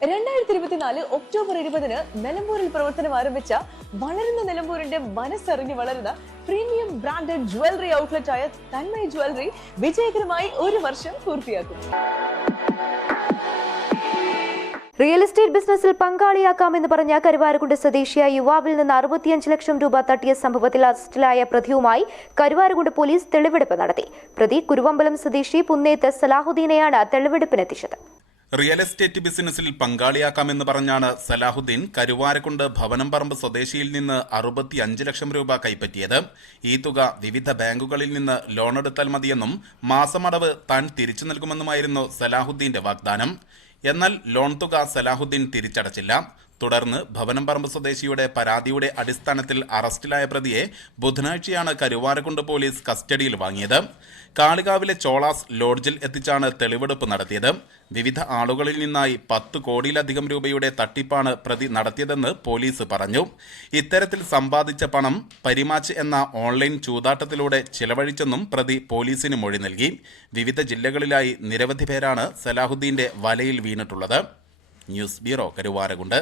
രണ്ടായിരത്തി ഇരുപത്തിനാല് ഒക്ടോബർ ഇരുപതിന് നിലമ്പൂരിൽ പ്രവർത്തനം ആരംഭിച്ച വളരുന്ന നിലമ്പൂരിന്റെ മനസ്സറിഞ്ഞ് വളരുന്ന പ്രീമിയം ബ്രാൻഡഡ് ജ്വല്ലറി ഔട്ട്ലെറ്റ് ആയ തന്മയ ജ്വല്ലറി വിജയകരമായി ഒരു വർഷം പൂർത്തിയാക്കും. റിയൽ എസ്റ്റേറ്റ് ബിസിനസ്സിൽ പങ്കാളിയാക്കാമെന്ന് പറഞ്ഞ കരുവാരക്കുണ്ട് സ്വദേശിയായ യുവാവിൽ നിന്ന് അറുപത്തിയഞ്ച് ലക്ഷം രൂപ തട്ടിയ സംഭവത്തിൽ അറസ്റ്റിലായ പ്രതിയുമായി കരുവാരക്കുണ്ട് പോലീസ് തെളിവെടുപ്പ് നടത്തി. പ്രതി കുരുവമ്പലം സ്വദേശി പുന്നേത്ത് സലാഹുദ്ദീനെയാണ് തെളിവെടുപ്പിനെത്തിച്ചത്. റിയൽ എസ്റ്റേറ്റ് ബിസിനസ്സിൽ പങ്കാളിയാക്കാമെന്ന് പറഞ്ഞാണ് സലാഹുദ്ദീൻ കരുവാരക്കുണ്ട് ഭവനം പറമ്പ് സ്വദേശിയിൽ നിന്ന് അറുപത്തി അഞ്ച് ലക്ഷം രൂപ കൈപ്പറ്റിയത്. ഈ തുക വിവിധ ബാങ്കുകളിൽ നിന്ന് ലോണെടുത്താൽ മതിയെന്നും മാസമടവ് താൻ തിരിച്ചു നൽകുമെന്നുമായിരുന്നു സലാഹുദ്ദീന്റെ വാഗ്ദാനം. എന്നാൽ ലോൺ തുക സലാഹുദ്ദീൻ തിരിച്ചടച്ചില്ല. തുടർന്ന് ഭവനം പറമ്പ് സ്വദേശിയുടെ പരാതിയുടെ അടിസ്ഥാനത്തിൽ അറസ്റ്റിലായ പ്രതിയെ ബുധനാഴ്ചയാണ് കരുവാരക്കുണ്ട് പോലീസ് കസ്റ്റഡിയിൽ വാങ്ങിയത്. കാളികാവിലെ ചോളാസ് ലോഡ്ജിൽ എത്തിച്ചാണ് തെളിവെടുപ്പ് നടത്തിയത്. വിവിധ ആളുകളിൽ നിന്നായി പത്ത് കോടിയിലധികം രൂപയുടെ തട്ടിപ്പാണ് പ്രതി നടത്തിയതെന്ന് പോലീസ് പറഞ്ഞു. ഇത്തരത്തിൽ സമ്പാദിച്ച പണം പരിമാച്ച് എന്ന ഓൺലൈൻ ചൂതാട്ടത്തിലൂടെ ചിലവഴിച്ചെന്നും പ്രതി പോലീസിന് മൊഴി നൽകി. വിവിധ ജില്ലകളിലായി നിരവധി പേരാണ് സലാഹുദ്ദീന്റെ വലയിൽ വീണിട്ടുള്ളത്. News bureau Karuvarakundu.